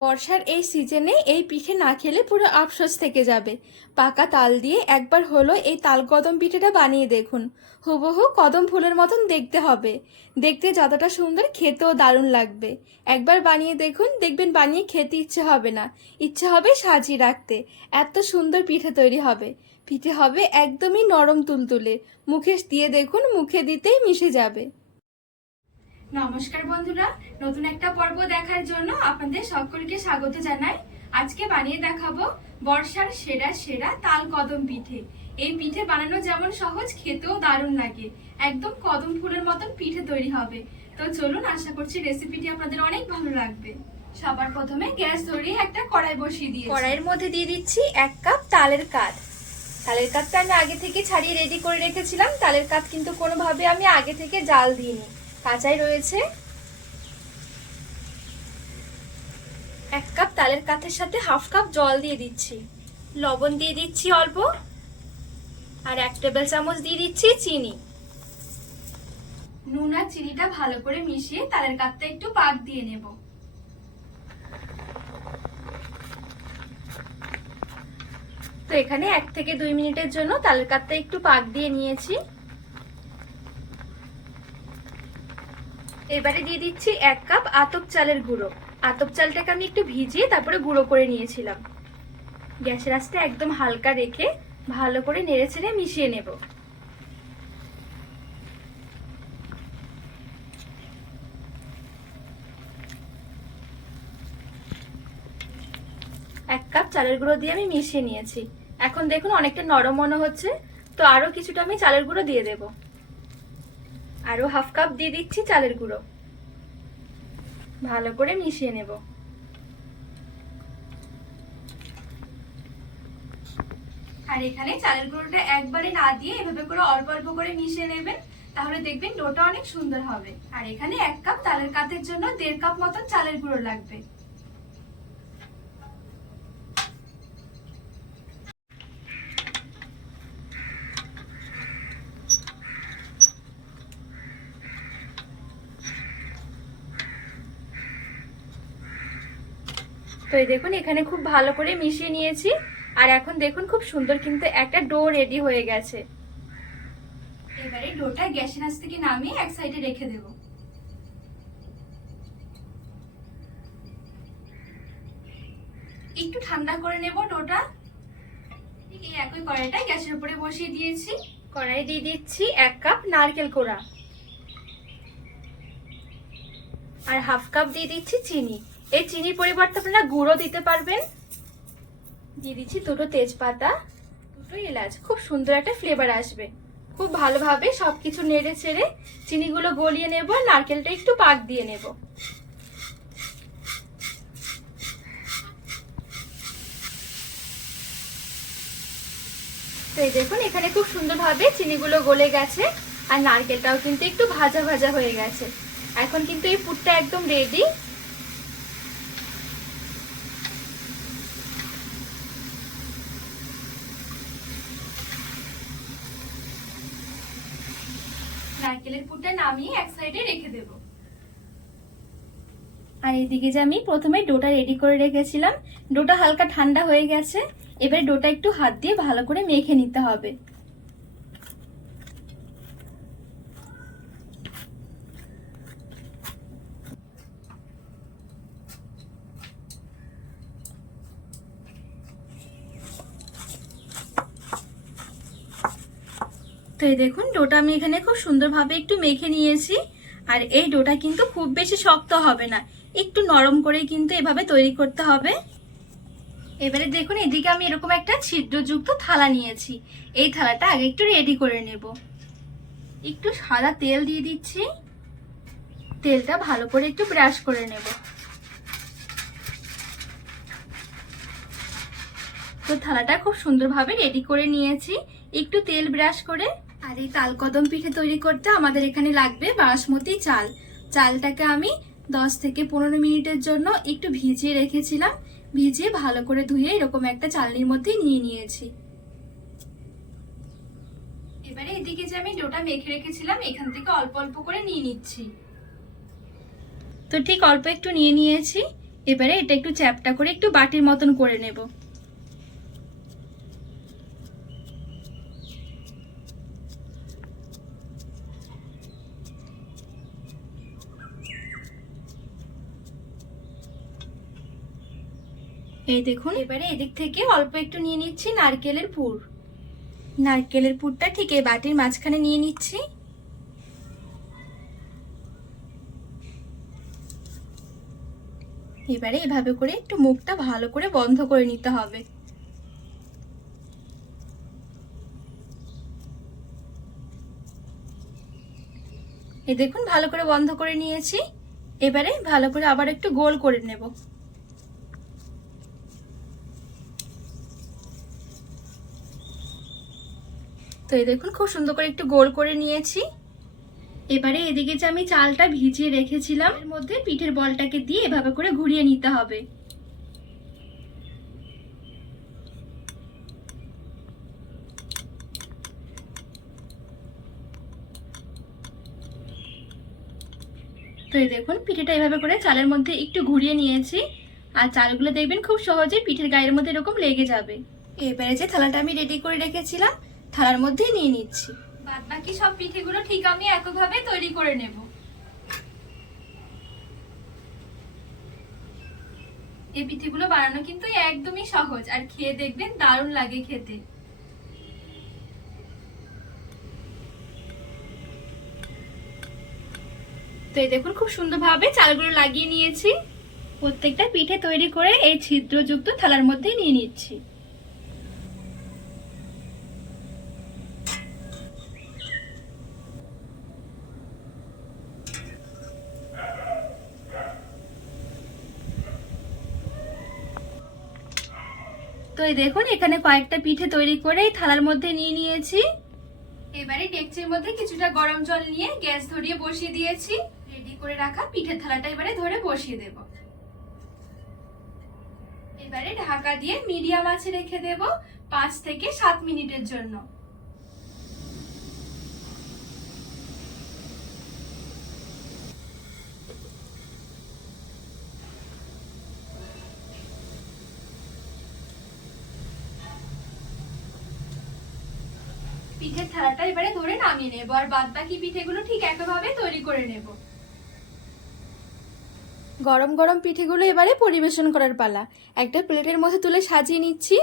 বর্ষার এই সিজনে এই পিঠে না খেলে পুরো আফসোস থেকে যাবে। পাকা তাল দিয়ে একবার হলো এই তাল কদম পিঠেটা বানিয়ে দেখুন। হুবহু কদম ফুলের মতন দেখতে হবে। দেখতে যতটা সুন্দর, খেতেও দারুণ লাগবে। একবার বানিয়ে দেখুন, দেখবেন বানিয়ে খেতে ইচ্ছে হবে না। ইচ্ছে হবে সাজিয়ে রাখতে। এত সুন্দর পিঠে তৈরি হবে। পিঠে হবে একদমই নরম তুলতুলে। মুখে দিয়ে দেখুন, মুখে দিতেই মিশে যাবে। নমস্কার বন্ধুরা, নতুন একটা পর্ব দেখার জন্য আপনাদের সকলকে স্বাগত জানাই। আজকে বানিয়ে দেখাবো বর্ষার সেরা সেরা তাল কদম পিঠে। এই পিঠে বানানো যেমন সহজ, খেতেও দারুণ লাগে। একদম কদম ফুলের মতন পিঠে তৈরি হবে। তো চলুন, আশা করছি রেসিপিটি আপনাদের অনেক ভালো লাগবে। সবার প্রথমে গ্যাস ধরিয়ে একটা কড়াই বসিয়ে দিয়ে কড়াইয়ের মধ্যে দিয়ে দিচ্ছি এক কাপ তালের কাঠ তালের কাঠটা আমি আগে থেকে ছাড়িয়ে রেডি করে রেখেছিলাম। তালের কাঠ কিন্তু কোনোভাবে আমি আগে থেকে জাল দিইনি। কাঁচাই রয়েছে। এক কাপ তালের কাঠের সাথে হাফ কাপ জল দিয়ে দিচ্ছি। লবণ দিয়ে দিচ্ছি অল্প। আর এক টেবিল চামচ দিয়ে দিচ্ছি চিনি। নুন আর চিনিটা ভালো করে মিশিয়ে তালের কাঠটা একটু পাক দিয়ে নেব। তো এখানে এক থেকে দুই মিনিটের জন্য তালের কাঠটা একটু পাক দিয়ে নিয়েছি। এবারে দিয়ে দিচ্ছি এক কাপ আতপ চালের গুঁড়ো। আতপ চালটাকে আমি একটু ভিজিয়ে তারপরে গুঁড়ো করে নিয়েছিলাম। গ্যাসের আঁচটা একদম হালকা রেখে ভালো করে নেড়ে ছেড়ে মিশিয়ে নেব। এক কাপ চালের গুঁড়ো দিয়ে আমি মিশিয়ে নিয়েছি। এখন দেখুন অনেকটা নরম মনে হচ্ছে, তো আরও কিছুটা আমি চালের গুঁড়ো দিয়ে দেবো। আরও হাফ কাপ দিয়ে দিচ্ছি চালের গুঁড়ো। ভালো করে মিশিয়ে নেব। আর এখানে চালের গুঁড়োটা একবারে না দিয়ে এভাবে করে অল্প অল্প করে মিশিয়ে নেবেন, তাহলে দেখবেন ডোটা অনেক সুন্দর হবে। আর এখানে এক কাপ তালের কাতের জন্য দেড় কাপ মতন চালের গুঁড়ো লাগবে। তো এই দেখুন, এখানে খুব ভালো করে মিশিয়ে নিয়েছি। আর এখন দেখুন, খুব সুন্দর কিন্তু একটা ডো রেডি হয়ে গেছে। এবারে ডোটা গ্যাসের আঁচ থেকে নামিয়ে এক সাইডে রেখে দেব। একটু ঠান্ডা করে নেব ডোটা। এই একই কড়াইটা গ্যাসের উপরে বসিয়ে দিয়েছি। কড়াই দিয়ে দিচ্ছি এক কাপ নারকেল কোড়া। আর হাফ কাপ দিয়ে দিচ্ছি চিনি। এই চিনির পরিবর্তে আপনারা গুঁড়ো দিতে পারবেন। দিয়ে দিচ্ছি দুটো তেজপাতা, দুটো এলাচ। খুব সুন্দর একটা ফ্লেভার আসবে। খুব ভালোভাবে সবকিছু নেড়ে ছেড়ে চিনিগুলো গলিয়ে নেব আর নারকেলটা একটু পাক দিয়ে নেব। এই দেখুন, এখানে খুব সুন্দরভাবে চিনিগুলো গলে গেছে আর নারকেলটাও কিন্তু একটু ভাজা ভাজা হয়ে গেছে। এখন কিন্তু এই পুরটা একদম রেডি নারকেলের পুরটা নামিয়ে এক সাইডে রেখে দেব। আর এদিকে যে আমি প্রথমে ডোটা রেডি করে রেখেছিলাম, ডোটা হালকা ঠান্ডা হয়ে গেছে, এবার ডোটা একটু হাত দিয়ে ভালো করে মেখে নিতে হবে। তো এই দেখুন, ডোটা আমি এখানে খুব সুন্দরভাবে একটু মেখে নিয়েছি। আর এই ডোটা কিন্তু খুব বেশি শক্ত হবে না, একটু নরম করে কিন্তু এভাবে তৈরি করতে হবে। এবারে দেখুন, এদিকে আমি এরকম একটা ছিদ্রযুক্ত থালা নিয়েছি। এই থালাটা আগে একটু রেডি করে নেব। একটু সাদা তেল দিয়ে দিচ্ছি। তেলটা ভালো করে একটু ব্রাশ করে নেব। তো থালাটা খুব সুন্দরভাবে রেডি করে নিয়েছি। একটু তেল ব্রাশ করে। আর এই তাল কদম পিঠে তৈরি করতে আমাদের এখানে লাগবে বাসমতি চাল। চালটাকে আমি দশ থেকে পনেরো মিনিটের জন্য একটু ভিজিয়ে রেখেছিলাম। ভিজিয়ে ভালো করে ধুয়ে এরকম একটা চালনির মধ্যে নিয়ে নিয়েছি। এবারে এদিকে যে আমি ডোটা মেখে রেখেছিলাম, এখান থেকে অল্প অল্প করে নিয়ে নিচ্ছি। তো ঠিক অল্প একটু নিয়ে নিয়েছি। এবারে এটা একটু চ্যাপটা করে একটু বাটির মতন করে নেব। এই দেখুন। এবারে এদিক থেকে অল্প একটু নিয়ে নিচ্ছি নারকেলের পুর। নারকেলের পুরটা ঠিক এই বাটির মাঝখানে নিয়ে নিচ্ছি। এবারে এভাবে করে একটু মুখটা ভালো করে বন্ধ করে নিতে হবে। এই দেখুন ভালো করে বন্ধ করে নিয়েছি। এবারে ভালো করে আবার একটু গোল করে নেব। তো এই দেখুন, খুব সুন্দর করে একটু গোল করে নিয়েছি। এবারে এদিকে যে আমি চালটা ভিজিয়ে রেখেছিলাম, এর মধ্যে পিঠের বলটাকে দিয়ে এভাবে করে ঘুরিয়ে নিতে হবে। তো এই দেখুন, পিঠেটা এভাবে করে চালের মধ্যে একটু ঘুরিয়ে নিয়েছি। আর চালগুলো দেখবেন খুব সহজে পিঠের গায়ের মধ্যে এরকম লেগে যাবে। এবারে যে থালাটা আমি রেডি করে রেখেছিলাম থালার মধ্যে নিয়ে নিচ্ছি। বাদ বাকি সব পিঠেগুলো ঠিক আমি একইভাবে তৈরি করে নেব। এই পিঠেগুলো বানানো কিন্তু একদমই সহজ, আর খেয়ে দেখবেন দারুণ লাগে খেতে। তো এই দেখুন, খুব সুন্দরভাবে চালগুলো লাগিয়ে নিয়েছি। প্রত্যেকটা পিঠে তৈরি করে এই ছিদ্রযুক্ত থালার মধ্যে নিয়ে নিচ্ছি। তো এই দেখুন, এখানে কয়েকটা পিঠে তৈরি করে থালার মধ্যে নিয়ে নিয়েছি। এবারে ডেকচির মধ্যে কিছুটা গরম জল নিয়ে গ্যাস ধরিয়ে বসিয়ে দিয়েছি। রেডি করে রাখা পিঠের থালাটা এবারে ধরে বসিয়ে দেব। এবারে ঢাকা দিয়ে মিডিয়াম আছে রেখে দেব পাঁচ থেকে সাত মিনিটের জন্য। পিঠের থালাটা এবারে ধরে নামিয়ে নেব, আর বাদ বাকি পিঠেগুলো ঠিক একইভাবে তৈরি করে নেব। গরম গরম পিঠেগুলো এবারে পরিবেশন করার পালা। একটা প্লেটের মধ্যে তুলে সাজিয়ে নিচ্ছি।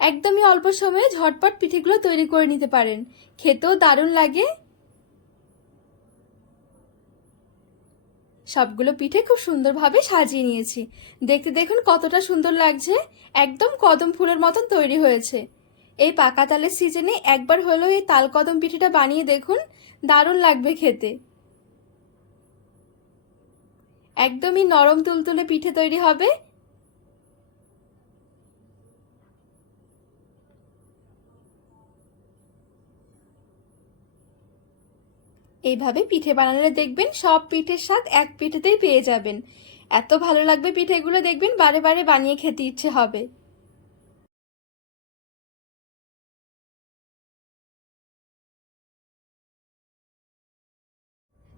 একদমই অল্প সময়ে ঝটপট পিঠেগুলো তৈরি করে নিতে পারেন। খেতেও দারুণ লাগে। সবগুলো পিঠে খুব সুন্দরভাবে সাজিয়ে নিয়েছি। দেখতে দেখুন কতটা সুন্দর লাগছে। একদম কদম ফুলের মতন তৈরি হয়েছে। এই পাকা তালের সিজনে একবার হলেও এই তাল কদম পিঠেটা বানিয়ে দেখুন, দারুণ লাগবে খেতে। একদমই নরম তুলতুলে পিঠে তৈরি হবে। এইভাবে পিঠে বানালে দেখবেন সব পিঠের স্বাদ এক পিঠেতেই পেয়ে যাবেন। এত ভালো লাগবে পিঠেগুলো দেখবেন বারে বারে বানিয়ে খেতে ইচ্ছে হবে।